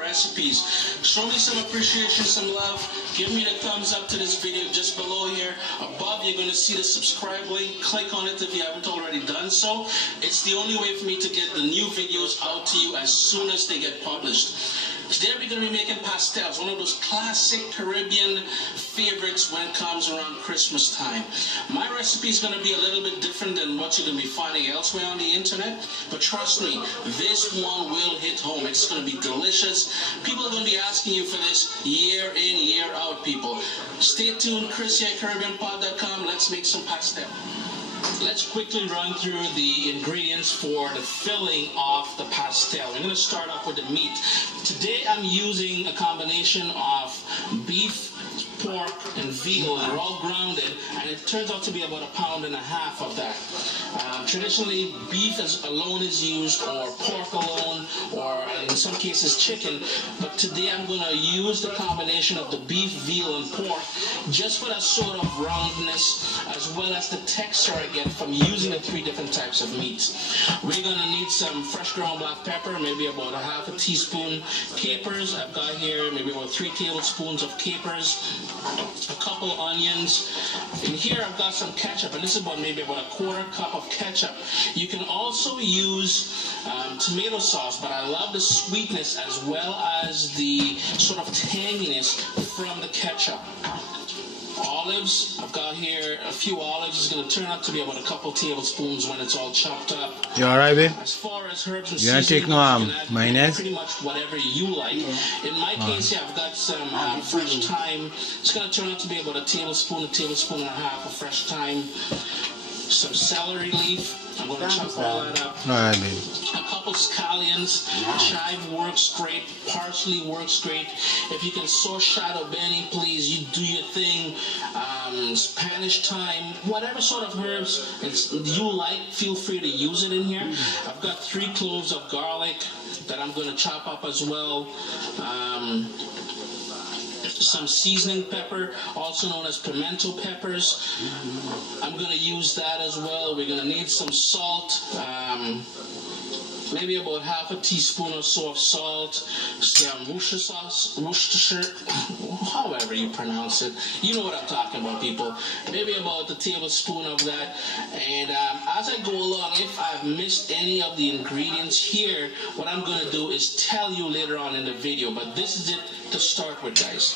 recipes. Show me some appreciation, some love. Give me the thumbs up to this video just below here. Above, you're going to see the subscribe link. Click on it if you haven't already done so. It's the only way for me to get the new videos out to you as soon as they get published. Today we're going to be making pastels, one of those classic Caribbean favorites when it comes around Christmas time. My recipe is going to be a little bit different than what you're going to be finding elsewhere on the internet, but trust me, this one will hit home. It's going to be delicious. People are going to be asking you for this year in, year out, people. Stay tuned, Chris at CaribbeanPod.com. Let's make some pastel. Let's quickly run through the ingredients for the filling of the pastel. We're going to start off with the meat. Today I'm using a combination of beef, pork, and veal. They're all grounded, and it turns out to be about 1.5 pounds of that. Traditionally, beef alone is used, or pork alone, or in some cases chicken, but today I'm going to use the combination of the beef, veal, and pork just for that sort of roundness as well as the texture I get from using the 3 different types of meats. We're going to need some fresh ground black pepper, maybe about 1/2 teaspoon capers. I've got here maybe about 3 tablespoons of capers, a couple onions. In here I've got some ketchup, and this is maybe about 1/4 cup of ketchup. You can also use tomato sauce, but I love the sweetness as well as the sort of tanginess from the ketchup. Olives, I've got here a few olives. It's going to turn out to be about a couple tablespoons when it's all chopped up. You alright, babe? As far as herbs and you gonna take no mayonnaise? pretty much whatever you like. In my case, yeah, I've got some fresh thyme. It's going to turn out to be about a tablespoon and a half of fresh thyme. Some celery leaf. I'm going to chop all that up. Alright, babe. A couple scallions. Chive works great. Parsley works great. If you can source Shadow Benny, please, you do your thing. Spanish thyme, whatever sort of herbs you like, feel free to use it in here. I've got 3 cloves of garlic that I'm going to chop up as well. Some seasoning pepper, also known as pimento peppers. I'm going to use that as well. We're going to need some salt, maybe about 1/2 teaspoon or so of salt, some Worcestershire, however you pronounce it. You know what I'm talking about, people. Maybe about a tablespoon of that. And as I go along, if I've missed any of the ingredients here, what I'm going to do is tell you later on in the video. But this is it to start with, guys.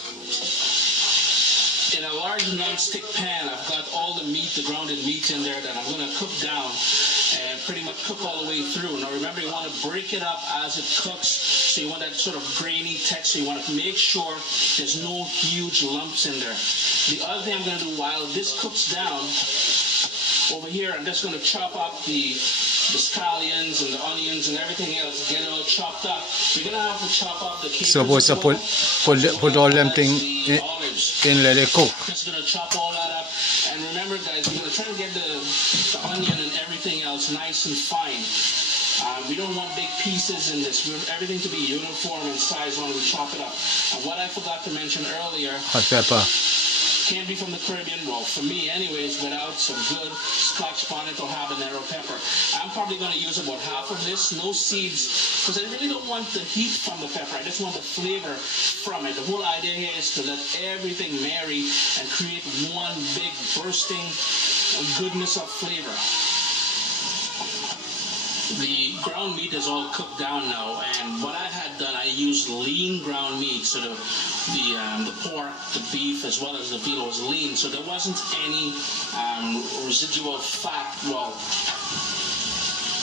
In a large non-stick pan, I've got all the meat, the grounded meat in there that I'm going to cook down and pretty much cook all the way through. Now remember, you want to break it up as it cooks, so you want that sort of grainy texture. You want to make sure there's no huge lumps in there. The other thing I'm going to do while this cooks down, over here I'm just going to chop up the scallions and the onions and everything else, get it all chopped up. We're going to have to chop up the capers. Supposed to put all them things in let it cook. Just going to chop all that up. And remember, guys, you're going to try to get the onion and everything else nice and fine. We don't want big pieces in this. We want everything to be uniform in size when we chop it up. And what I forgot to mention earlier, hot pepper. Can't be from the Caribbean, well, for me anyways, without some good Scotch bonnet or habanero pepper. I'm probably going to use about 1/2 of this, no seeds, because I really don't want the heat from the pepper. I just want the flavor from it. The whole idea here is to let everything marry and create one big bursting goodness of flavor. The ground meat is all cooked down now, and what I had done, I used lean ground meat, so the pork, the beef, as well as the veal was lean, so there wasn't any residual fat, well,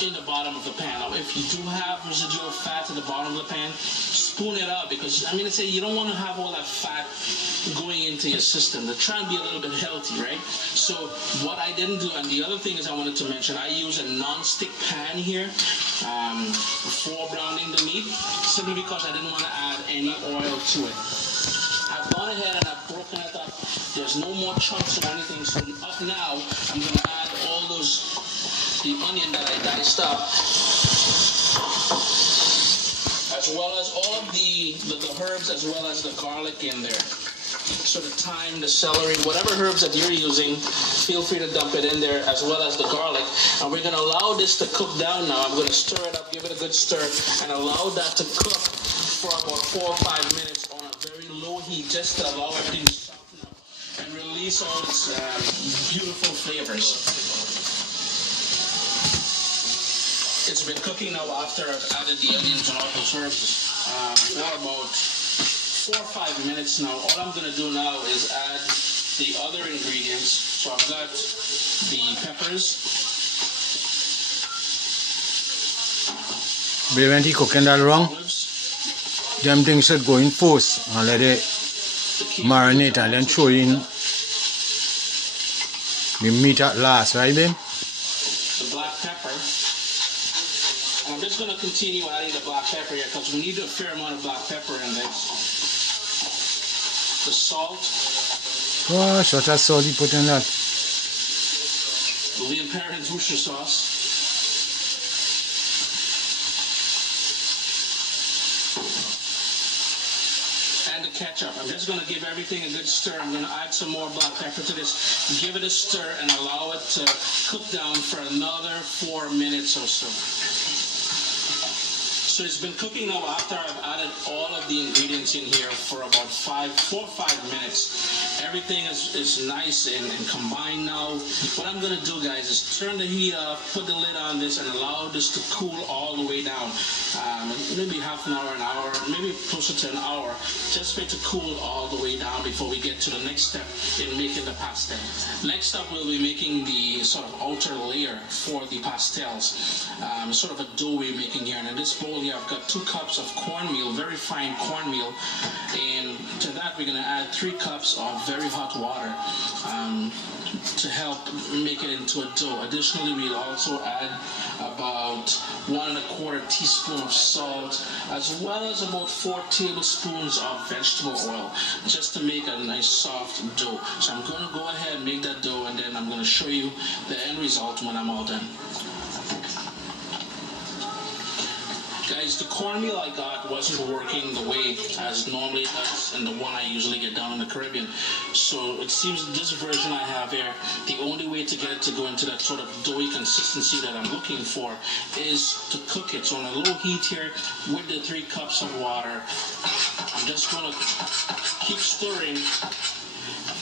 in the bottom of the pan. Now, if you do have residual fat at the bottom of the pan, spoon it out, because I mean to say you don't want to have all that fat going into your system. They're trying to be a little bit healthy, right? So what I didn't do, and the other thing is I wanted to mention, I use a non-stick pan here for browning the meat, simply because I didn't want to add any oil to it. I've gone ahead and I've broken it up. There's no more chunks or anything, so up now I'm going to add all the onion that I diced up, as well as all of the herbs, as well as the garlic in there. So the thyme, the celery, whatever herbs that you're using, feel free to dump it in there, as well as the garlic. And we're going to allow this to cook down now. I'm going to stir it up, give it a good stir, and allow that to cook for about 4 or 5 minutes on a very low heat just to allow everything to soften up and release all its beautiful flavors. It's been cooking now after I've added the onions and all those herbs for about 4 or 5 minutes now. All I'm going to do now is add the other ingredients. So I've got the peppers. But when he cooking that wrong, them things should go in first and let it marinate and then throw in the meat at last, right, babe? The black pepper. And I'm just going to continue adding the black pepper here because we need a fair amount of black pepper in this. The salt. Gosh, what a salt you put in that? The Parents Worcester sauce. And the ketchup. I'm just going to give everything a good stir. I'm going to add some more black pepper to this. Give it a stir and allow it to cook down for another 4 minutes or so. So it's been cooking now after I've added all of the ingredients in here for about 4 or 5 minutes. Everything is nice and combined now. What I'm going to do, guys, is turn the heat off, put the lid on this, and allow this to cool all the way down. Maybe half an hour, maybe closer to an hour, just for it to cool all the way down before we get to the next step in making the pastel. Next up, we'll be making the sort of outer layer for the pastels. Sort of a dough we're making here. And in this bowl here, I've got 2 cups of cornmeal, very fine cornmeal. And to that, we're going to add 3 cups of very hot water to help make it into a dough. Additionally, we'll also add about 1 1/4 teaspoon of salt, as well as about 4 tablespoons of vegetable oil, just to make a nice soft dough. So I'm going to go ahead and make that dough, and then I'm going to show you the end result when I'm all done. Guys, the cornmeal I got wasn't working the way as normally it does and the one I usually get down in the Caribbean. So it seems this version I have here, the only way to get it to go into that sort of doughy consistency that I'm looking for is to cook it. So on a low heat here with the 3 cups of water, I'm just going to keep stirring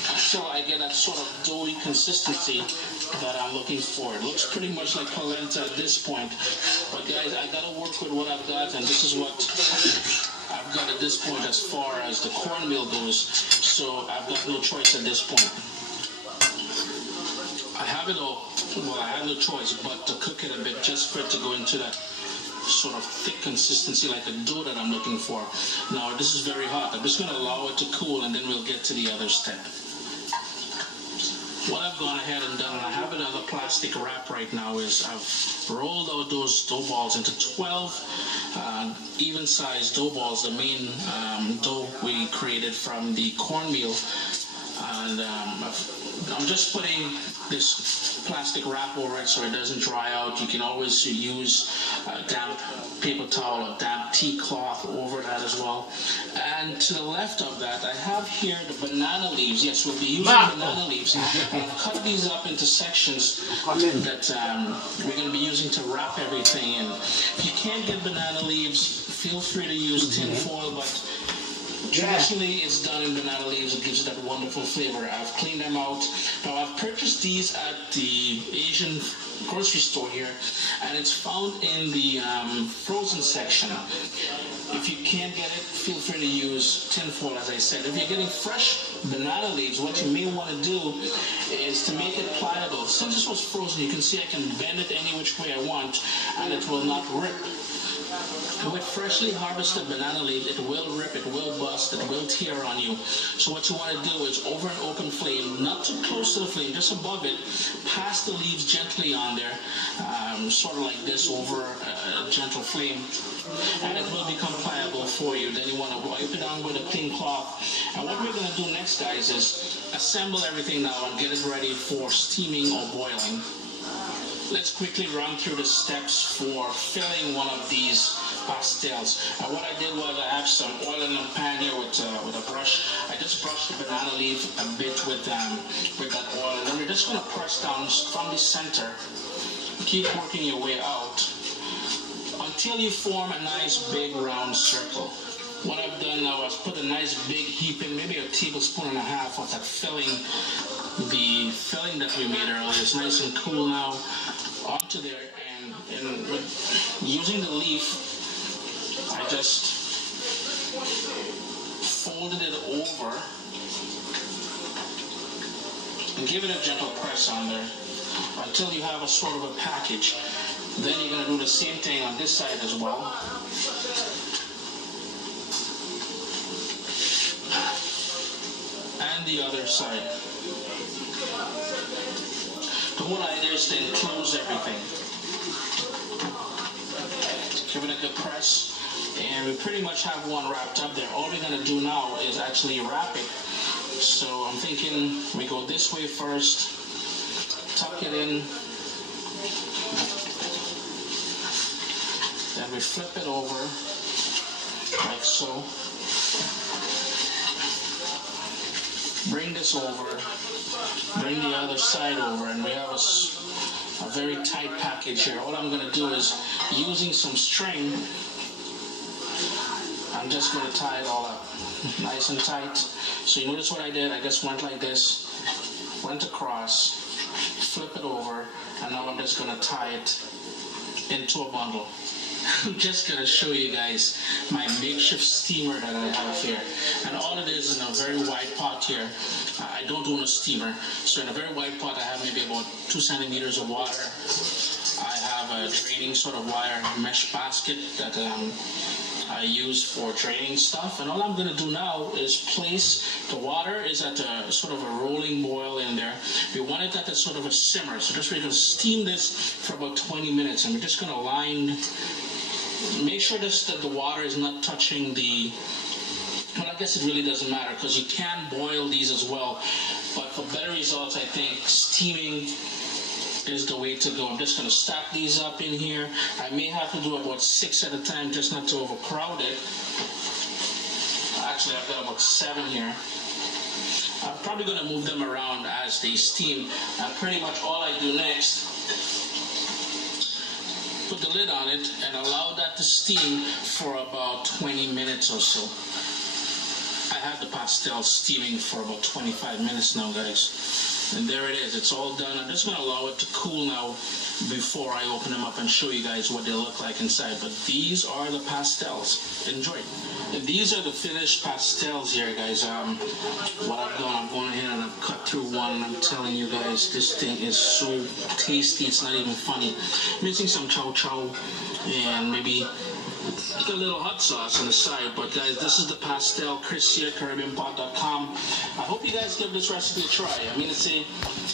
until I get that sort of doughy consistency that I'm looking for. It looks pretty much like polenta at this point. But guys, I gotta work with what I've got, and this is what I've got at this point as far as the cornmeal goes. So I've got no choice at this point. I have it all. Well, I have no choice but to cook it a bit just for it to go into that sort of thick consistency like a dough that I'm looking for. Now this is very hot. I'm just going to allow it to cool, and then we'll get to the other step. What I've gone ahead and done, and I have another plastic wrap right now, is I've rolled out those dough balls into 12 even-sized dough balls, the main dough we created from the cornmeal. And I'm just putting this plastic wrap over it so it doesn't dry out. You can always use a damp paper towel or damp tea cloth over that as well. And to the left of that, I have here the banana leaves. Yes, we'll be using banana leaves. I've cut these up into sections that we're going to be using to wrap everything in. If you can't get banana leaves, feel free to use tin foil, but traditionally, it's done in banana leaves. It gives it that wonderful flavor. I've cleaned them out. Now, I've purchased these at the Asian grocery store here, and it's found in the frozen section. If you can't get it, feel free to use tin foil, as I said. If you're getting fresh banana leaves, what you may want to do is to make it pliable. Since this was frozen, you can see I can bend it any which way I want, and it will not rip. With freshly harvested banana leaves, it will rip, it will bust, it will tear on you. So what you want to do is over an open flame, not too close to the flame, just above it, pass the leaves gently on there, sort of like this over a gentle flame, and it will become pliable for you. Then you want to wipe it down with a clean cloth. And what we're going to do next, guys, is assemble everything now and get it ready for steaming or boiling. Let's quickly run through the steps for filling one of these pastels. And what I did was I have some oil in the pan here with a brush. I just brushed the banana leaf a bit with that oil, and then we're just going to press down from the center. Keep working your way out until you form a nice big round circle. What I've done then now I've put a nice big heap in, maybe a tablespoon and a half of that filling. The filling that we made earlier is nice and cool now onto there, and with using the leaf, I just folded it over and give it a gentle press on there until you have a sort of a package. Then you're going to do the same thing on this side as well. And the other side. The whole idea is to enclose everything. Give it a good press, and we pretty much have one wrapped up there. All we're going to do now is actually wrap it. So I'm thinking we go this way first, tuck it in, then we flip it over like so. Bring this over, bring the other side over, and we have a very tight package here. All I'm going to do is, using some string, I'm just going to tie it all up nice and tight. So you notice what I did? I just went like this, went across, flip it over, and now I'm just going to tie it into a bundle. I'm just going to show you guys my makeshift steamer that I have here. And all it is in a very wide pot here. I don't own a steamer. So in a very wide pot I have maybe about 2 centimeters of water. I have a draining sort of wire mesh basket that I use for draining stuff. And all I'm going to do now is place, the water is at a sort of a rolling boil in there. We want it at a sort of a simmer. So just we're going to steam this for about 20 minutes. And we're just going to make sure that the water is not touching the, well, I guess it really doesn't matter because you can boil these as well. But for better results, I think steaming is the way to go. I'm just going to stack these up in here. I may have to do about 6 at a time just not to overcrowd it. Actually, I've got about 7 here. I'm probably going to move them around as they steam. Pretty much all I do next, put the lid on it and allow that to steam for about 20 minutes or so. I had the pastel steaming for about 25 minutes now, guys. And there it is, it's all done. I'm just going to allow it to cool now before I open them up and show you guys what they look like inside. But these are the pastels. Enjoy. And these are the finished pastels here, guys. What I've done, I'm going ahead and I've cut through one, and I'm telling you guys, this thing is so tasty, it's not even funny. Missing some chow chow and maybe a little hot sauce on the side. But guys, this is the pastel, Chris here, CaribbeanPot.com. I hope you guys give this recipe a try. I mean, it's a